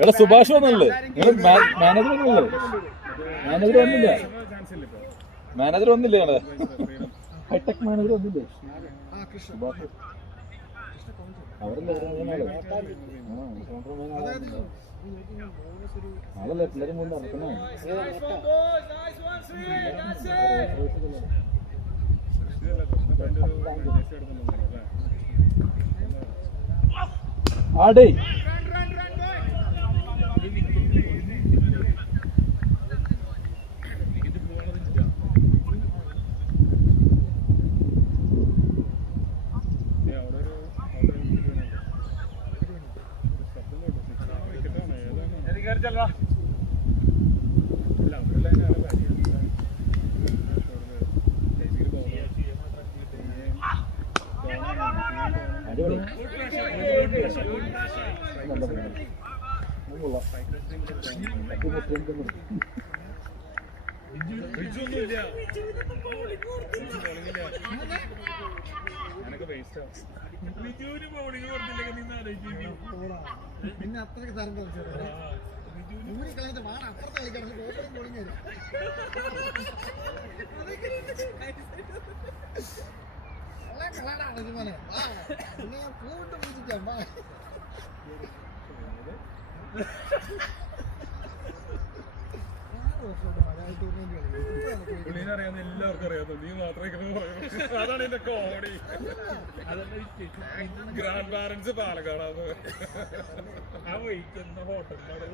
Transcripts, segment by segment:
എടാ സുഭാഷ് വന്നല്ലേ? മാനേജർ വന്നല്ലേ? മാനേജർ വന്നില്ല. മാനേജർ വന്നില്ലേ? ഞങ്ങള് ഹൈടെക് മാനേജർ വന്നില്ലേ? സുഭാഷ് അവരല്ലേ ആളല്ലേ പിള്ളേരും കൊണ്ട് നടക്കണേ. ആടേ പിന്നെ അത്രയ്ക്ക് തരം കളിച്ചത് കളഞ്ഞിട്ട് വാണ അപ്പുറത്ത് കളിക്കണം. പൊളിഞ്ഞു കളാടാണ് ഇതുപോലെ പൂട്ട് പിടിച്ചിട്ടാ അറിയാവുന്ന എല്ലാവർക്കും അറിയാത്ത നീ മാത്രമേ അതാണ് എന്റെ കോമഡി. ഗ്രാൻഡ് പാരന്റ്സ് പാലക്കാടാണ്. ആ വൈക്കുന്ന ഹോട്ടലിലാണ്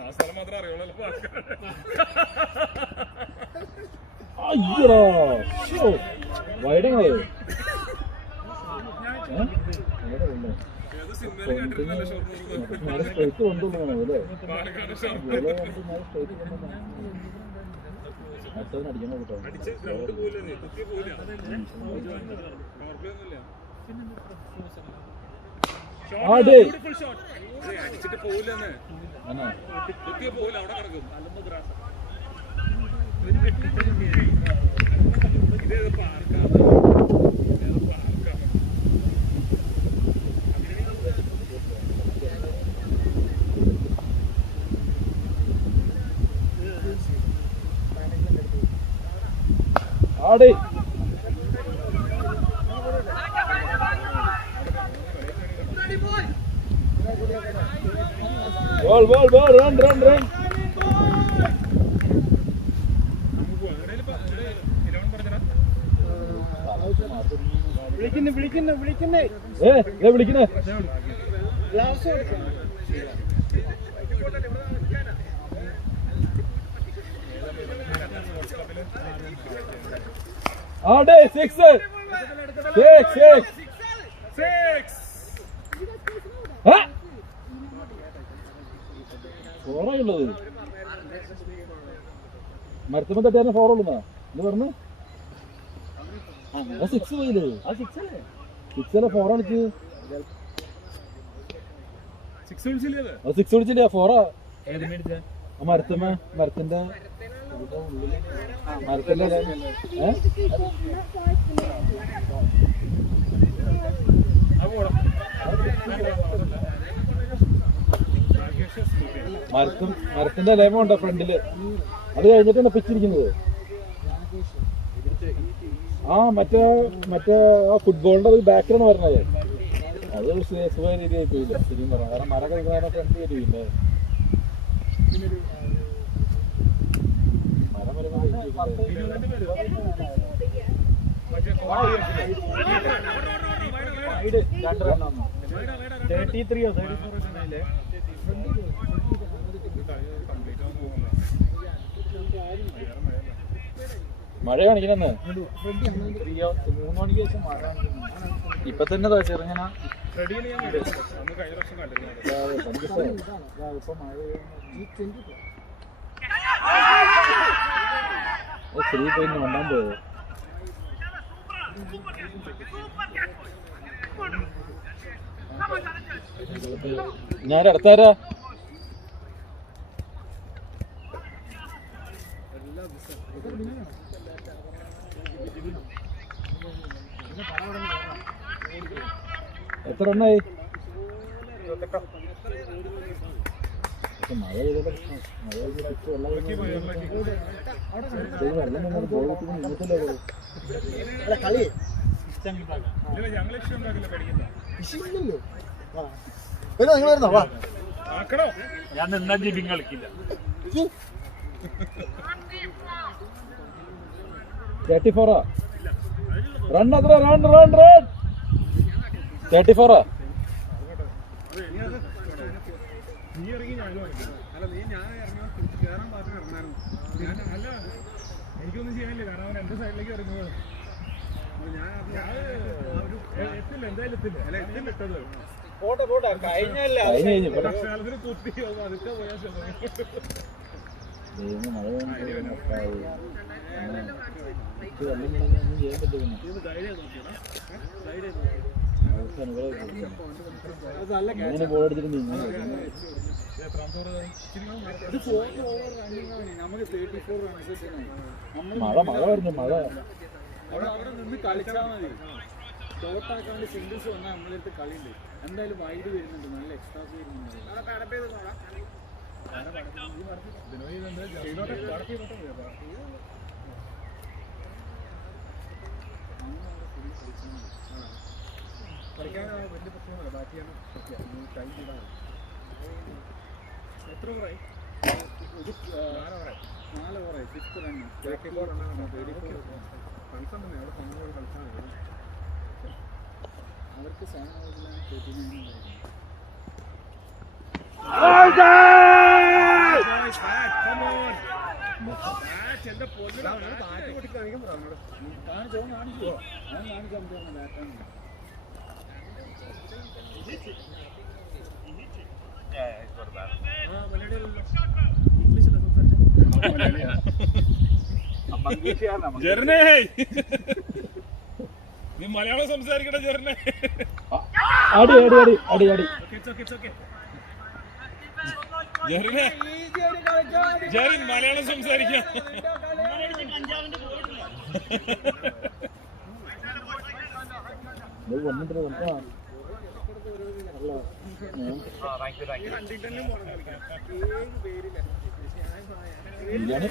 ആ സ്ഥലം മാത്രം അറിയുള്ളൂ പാലക്കാട്. വൈഡങ്ങള് സിനിമയിൽ കണ്ടിരുന്നല്ലേ അടിച്ചിട്ട് പോവില്ലെന്ന് പോവില്ല അവിടെ കിടക്കും. ഇതേത് പാർക്കാണ്? ആടേ ball ball ball run run run. വിളിക്കുന്നേ ആടേ സിക്സ് ഫോറുള്ളത് മരത്തുമ്പോ തട്ടിയാലും ഫോറുള്ളതാ എന്ന് പറഞ്ഞു. സിക്സ് പോയില്ലേ? സിക്സ് ഫോർ കളിച്ച് സിക്സ് വിളിച്ചില്ലേ? ഫോറാ മരത്തിന്റെ മരത്തിന്റെ മരത്തിന്റെ ലേമ ഉണ്ടോ ഫ്രണ്ടില്? അത് കഴിഞ്ഞിട്ടാണ് പിച്ചിരിക്കുന്നത്. ആ മറ്റേ ഫുട്ബോളിന്റെ ബാക്കിലാണ് പറഞ്ഞത്. അത് സുഖ രീതിയായി പോയില്ല ശരിക്കും പറഞ്ഞു. കാരണം മരം കളിക്കാരനെ ഫ്രണ്ട് വരില്ലേ? മരം മഴ കാണിക്കണെന്ന് 3 മണിക്ക് ശേഷം മഴ കാണിക്കുന്നു. ഇപ്പൊ തന്നെ ചെറുങ്ങനെ ഇപ്പൊ മഴ സ്ത്രീ പോയി വണ്ടാൻ പോയത്. ഞാൻ അടുത്താരാ എത്ര എണ്ണായി മഴ പെയ്തത് മഴ പെയ്തിട്ട് വെള്ളം വന്നത് ബോധത്തിന് നിന്നിട്ടില്ലേ അല്ല കളി ഞങ്ങൾ ഇഷ്ടം ഉണ്ടാക്കില്ല പഠിക്കുന്ന വിഷയമില്ലല്ലോ നിങ്ങൾ വരുന്നോ വാ ആക്കണോ ഞാൻ നിന്നാ ജിബിങ് കളിക്കില്ല 34 റൺ അത്ര റൺ 34 നീ ഇറങ്ങി ഞാനും ഇറങ്ങി അല്ല നീ ഞാൻ ഇറങ്ങാൻ കയറാൻ മാത്രമേ ഇറങ്ങായിരുന്നു ഞാൻ അല്ല എനിക്കൊന്നും ചെയ്യാനില്ല കാരണം അവൻ എന്റെ സൈഡിലേക്ക് ഇറങ്ങുന്നത് ഞാൻ എത്തില്ല എന്തായാലും എത്തില്ല അല്ല എത്തില്ല ഇട്ടത് കഴിഞ്ഞു കാലത്തിന് കുത്തി അതൊക്കെ പോയാൽ മഴ ചെയ്യാൻ പറ്റില്ല ബോൾ എടുത്തിട്ട് നീങ്ങി മഴ വരുന്നു മഴ അവിടെ നിന്ന് കളിച്ചാൽ മതി ഷോട്ടാക്കാൻ വേണ്ടി സിംഗിൾസ് വന്നാൽ നമ്മളടുത്ത് കളിയുണ്ട് എന്തായാലും വൈഡ് വരുന്നുണ്ട് നല്ല എക്സ്ട്രാസ് വരുന്നുണ്ട് കളിക്കാൻ വലിയ പ്രശ്നമൊന്നുമില്ല ബാറ്റ് ചെയ്യാൻ ടൈം ചെയ്താൽ എത്ര ഓവറായി 4 ഓവറായി 6 റണ്ണ് 34 റണ്ണാണ് 34 റൺസ് ഉണ്ടെന്നേ അവിടെ പങ്ക് കളിച്ചാൽ മതി അവർക്ക് 7 ഓവറിലാണ് 39 എന്റെ പൊന്നിലാണ് ബാറ്റ് പൊട്ടി കാണിക്കാൻ പറഞ്ഞു കാണിച്ചോ ഞാൻ കാണിക്കാൻ പോകുന്ന ബാറ്റാണ് ജെർനെ നീ മലയാളം സംസാരിക്കണ ജെർനെ അടി അടി അടി അടി അടി ജെറിനെ ജെറിൻ മലയാളം സംസാരിക്കാം വന്നിട്ട്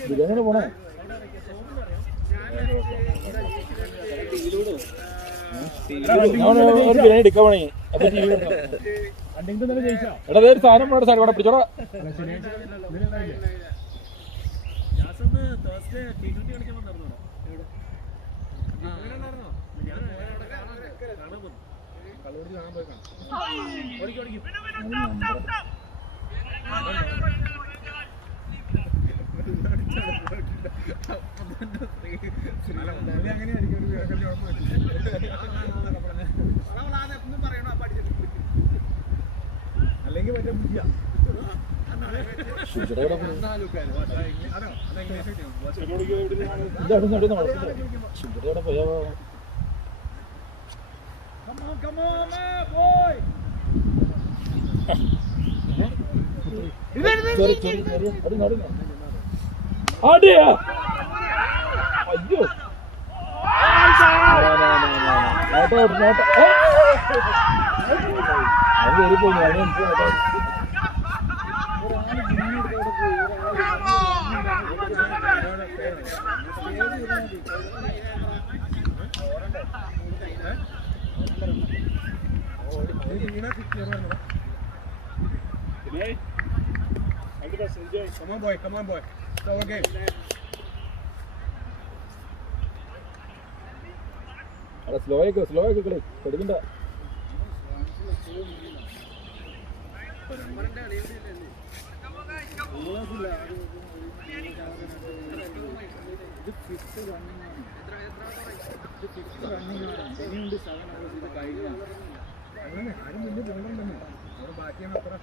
ബിരിയാണി പോണേ ഒരു ബിരിയാണി എടുക്കാൻ പോണേ അപ്പൊ എടാ ഒരു സാധനം പോണ സാധനം ഇവിടെ പിടിച്ചോടാ അല്ലെങ്കിൽ മറ്റേ ബുദ്ധിയ ശുചിയുടെ പോയാ അടിയാ അയ്യോ അവൻ കയറിപ്പോയി ഞാൻ Come on, boy. Come on, boy. It's our game. Slow ആയിക്കോ കളി കൊടുക്കണ്ട ആരും വലിയ ബോളുണ്ടെന്ന് ബാറ്റ് ചെയ്യാൻ അത്ര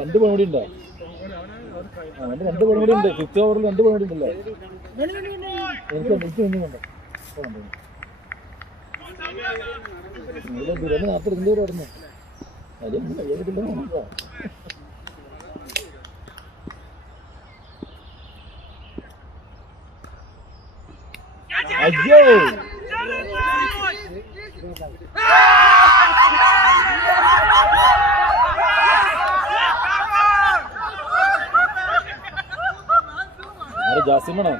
രണ്ട് പണി കൂടി ഉണ്ടോ അവന് അത് അവന്റെ 2 പണി കൂടി ഉണ്ട്. 5th ഓവറിൽ 2 പണി കൂടി ഉണ്ടല്ലോ. എനിക്ക് ഒന്നും വേണ്ട. ഇവിടെ ബിരന് നേരത്തെ 2 പേര് ഓടുന്നു. അതൊന്നും കഴിയാതില്ല. അയ്യോ ജാസിമാണോ?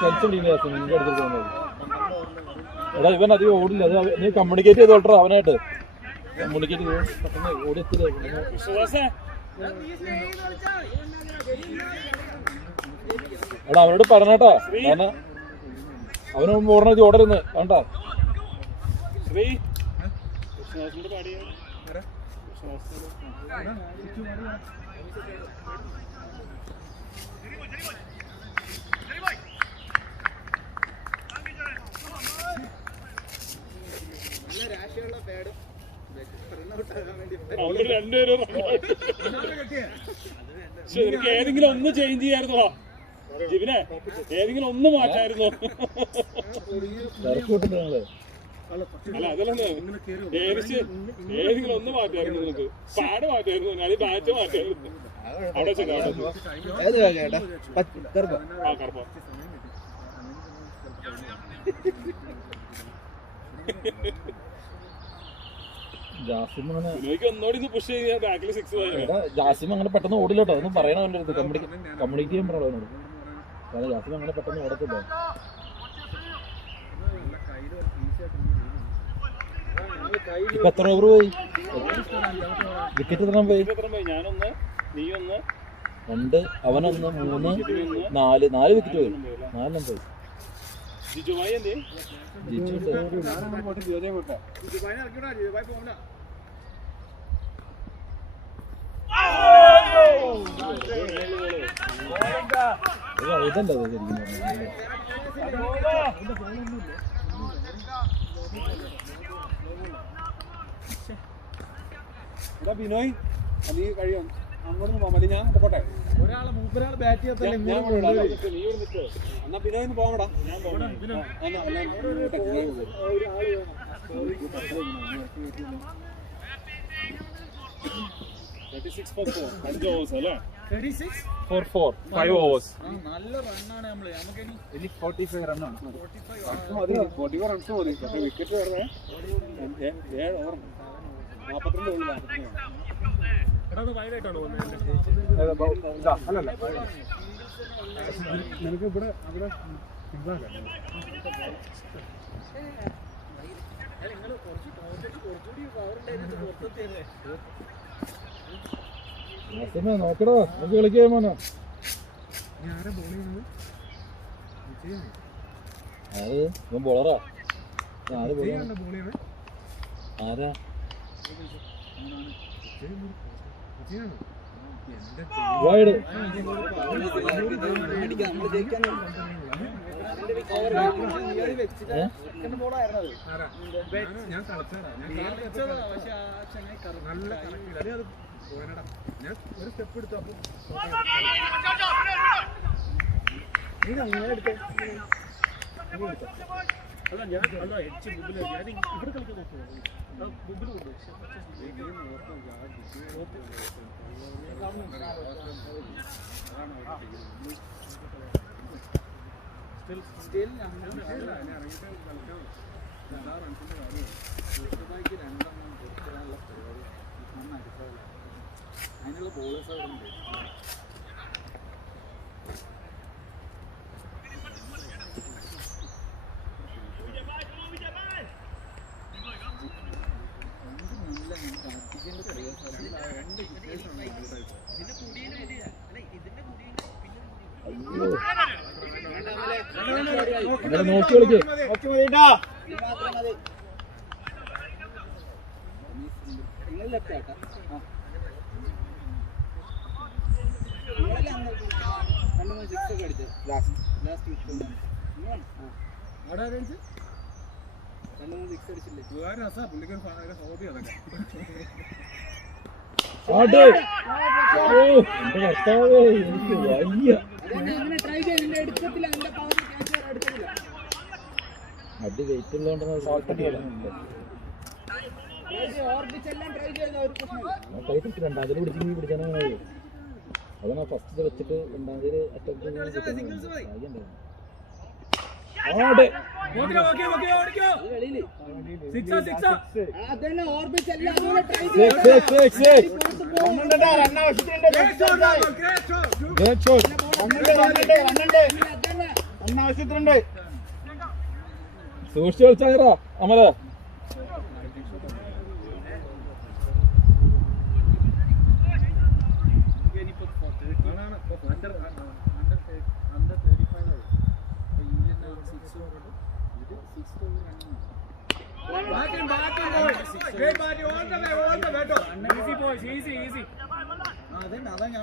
ടെൻഷൻ ജാസിം നിന്റെ അടുത്ത് പോകുന്നത്. എടാ ഇവൻ അധികം ഓടില്ല. അത് നീ കമ്മ്യൂണിക്കേറ്റ് ചെയ്തോട്ടോ അവനായിട്ട്. കമ്മ്യൂണിക്കേറ്റ് ചെയ്ത് പെട്ടെന്ന് ഓടിയെത്തില്ല. എടാ അവനോട് പറഞ്ഞേട്ടാ, കാരണം അവന് ഓടണത് ഓടരുന്ന് വേണ്ട. എനിക്ക് ഏതെങ്കിലും ഒന്ന് ചേഞ്ച് ചെയ്യായിരുന്നോ ജിബിനെ? ഏതെങ്കിലും ഒന്ന് മാറ്റായിരുന്നോ? അല്ല അതല്ലേ ഏതെങ്കിലും ഒന്ന് മാറ്റായിരുന്നു. നമുക്ക് പാട് മാറ്റായിരുന്നു. ഞാൻ ബാറ്റ് മാറ്റായിരുന്നു. അവിടെ കറുപ്പ ജാസിം അങ്ങനെ ഒന്നോടി പുഷ് ചെയ്യാൻ ബാക്കിൽ 6 ജാസിം അങ്ങനെ പെട്ടെന്ന് ഓടില്ല കേട്ടോ. ഒന്നും പറയണ അവൻ്റെ അടുത്ത് കമ്മ്യൂണിക്കേറ്റ് ചെയ്യാൻ പറയണോ അവനോട്. കാരണം ജാസിം അങ്ങനെ പെട്ടെന്ന് ഓടത്തില്ല. ഇപ്പൊ എത്ര ഓവർ പോയി? വിക്കറ്റ് എത്ര പോയി? ഞാനൊന്ന്, നീ ഒന്ന്, 2, അവനൊന്ന്, 3, 4 വിക്കറ്റ് പോയി. 4 പോയി. ബിനോയ് നീ കഴിയോ? അങ്ങോട്ട് പോകാൻ ഞാൻ പോട്ടെ. ഒരാളെ മൂപ്പരാള് ബാറ്റ് ചെയ്യാത്തല്ലേ എന്നാ ബിനോയ് പോകണടാ. ഞാൻ പോകണം. 36 for 4. 5 overs അല്ലേ? 36 for 4 5 overs. നല്ല റണ്ണാണ് നമ്മള്. നമുക്ക് 45 റണ്ണാണ്. 44 റൺസ് മതി. പക്ഷേ വിക്കറ്റ് വേറെ 7 ഓവർ 42 ഉള്ളൂ. അല്ലല്ല നിനക്ക് ഇവിടെ അവിടെ നോക്കടോ നമുക്ക് കളിക്കാൻ മോനോ. ആര് ഇവൻ ബോളറാ? ആര് ബോളറാ? ആരാ? വൈഡ് ഒരു സ്റ്റെപ്പ് എടുത്തപ്പോ അല്ല ഞാൻ അല്ല എച്ച് മുമ്പിൽ ഞാൻ ഇവിടെ കളിക്കാൻ മുമ്പിൽ കൊണ്ടു അതിനുള്ള ബോളേഴ്സ് അവിടെ ഉണ്ട്. നോക്കി കളിക്കേ. പുള്ളിക്കാരൻ ഹോബി അതൊക്കെ ആട്. ഓ, എന്റെ കർത്താവേ, എനിക്ക് വയ്യ. ട്രൈ ചെയ്ത് നിന്റെ എടുക്കത്തില്ല, നിന്റെ പവർ ക്യാച്ച് എടുക്കത്തില്ല. അടി വെയിറ്റ് ഉള്ളതുകൊണ്ടാണ് ഷോർട്ട് ഓർപ്പിച്ചെല്ലാം ട്രൈ ചെയ്ത ഒരു പ്രശ്നമില്ല. കൈ തെറ്റി രണ്ടാമതിൽ പിടിച്ച് പിടിച്ചാണ് അതാണ് ഫസ്റ്റ് വെച്ചിട്ട് രണ്ടാമതിൽ അറ്റംപ്റ്റ് അതന്നെ ഓർപ്പിച്ചെല്ലാം അതുപോലെ ട്രൈ ചെയ്ത് സൂക്ഷിച്ച് കളിച്ചാ അമല.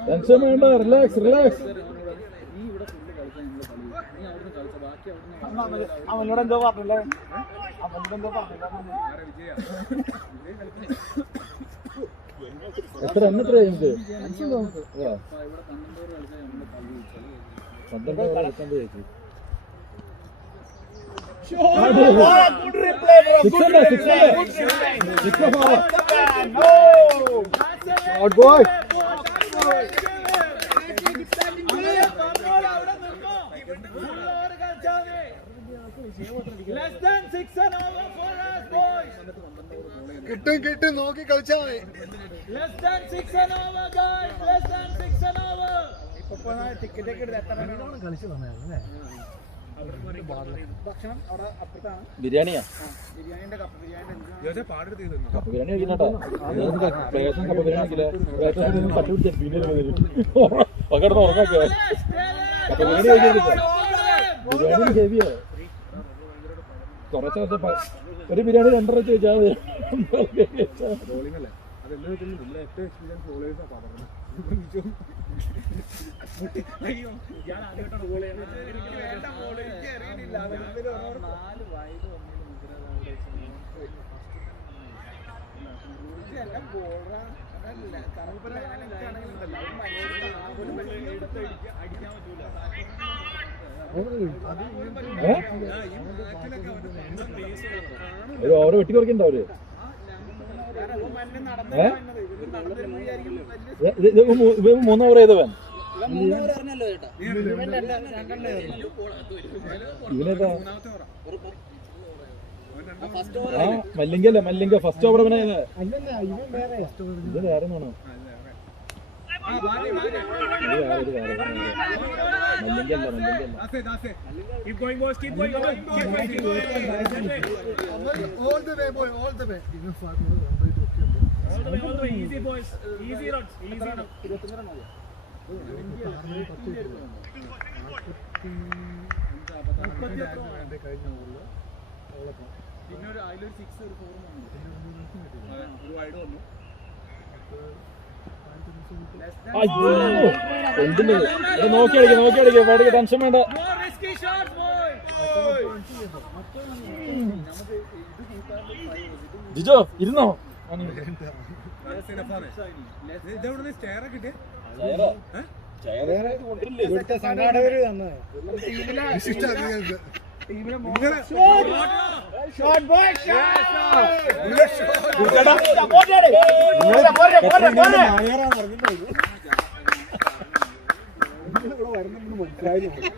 ടെൻഷൻ വേണ്ട, റിലാക്സ് റിലാക്സ്. അവനോട് എന്തോ പറഞ്ഞില്ലേ? അവനോട് എന്തോ പറഞ്ഞില്ല. എത്ര എണ്ണത്ര നമുക്ക് 12 കളിക്കാൻ ചോദിച്ചു. കിട്ടും കിട്ടും നോക്കി കളിച്ചാ മതി. ടിക്കറ്റ് ഒക്കെ എടുത്ത് എത്ര കളിച്ചു തന്നേ. ഭക്ഷണം അവിടെ അപ്പുറത്താണ്. ബിരിയാണിയാ? ബിരിയാണിന്റെ കപ്പ് ബിരിയാണി കപ്പ ബിരിയാണി കഴിക്കണോട്ടോ. പ്രേസം കപ്പ ബിരിയാണി തട്ടുപിടിച്ച പകർന്ന് ഉറങ്ങാക്ക. കപ്പ ബിരിയാണി കഴിക്കുന്നില്ല. ബിരിയാണി ഹെവിയാ. കുറച്ച് ഒരു ബിരിയാണി 2.5 ചോദിച്ചാൽ ഒരു ഓരോ വെട്ടി കുറയ്ക്കണ്ടോ അവര്? മൂന്ന് ഓവർ ചെയ്തവൻ ഇവനേതാ? ആ മല്ലിംഗല്ലേ, മല്ലിംഗ ഫസ്റ്റ് ഓവർ അവനെ. ഇത് വേറെ ആണോ? മല്ലിംഗല്ല, മല്ലിംഗല്ല. Keep going, boys. Keep going. Keep going. all the way boy, all the way. All the way. Easy, boys. Easy runs. Easy runs. പിന്നെ അതിലൊരു 6 ഒരു 4 ഒരു വൈഡ് വന്നു. അയ്യോ എന്തിന്റെ നോക്കി അടിക്കുക, നോക്കി അടിക്കുക. വേണ്ട, ടെൻഷൻ വേണ്ട. ജിജോ ഇരുന്നോ? ഇവിടുത്തെ സംഘാടകര് തന്നെ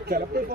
ചിലപ്പോ